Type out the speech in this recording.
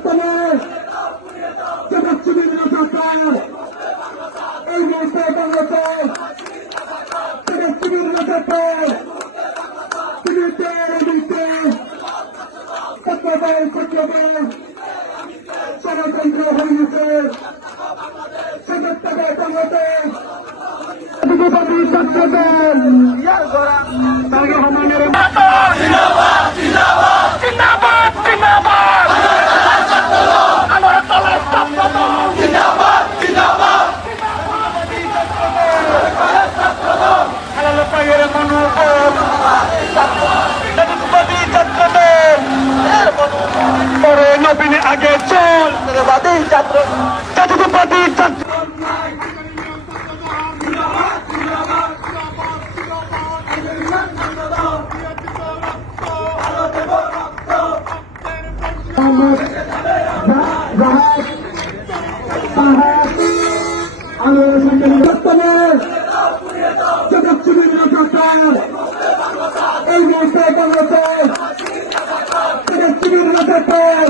বর্তমানে জগৎ সুবিধা সরকার এই মুহূর্তে বাংলাদেশ জগৎ সুবিধা সরকার ষড়যন্ত্র হয়ে গেছে সেক্ষেত্রে বাংলাদেশ আগে চল ছাত্র জাতীয়তাবাদী ছাত্র জগৎ সুবিধা সরকার এই মুহূর্তে বাংলাদেশ জগৎ সুবিধা সরকার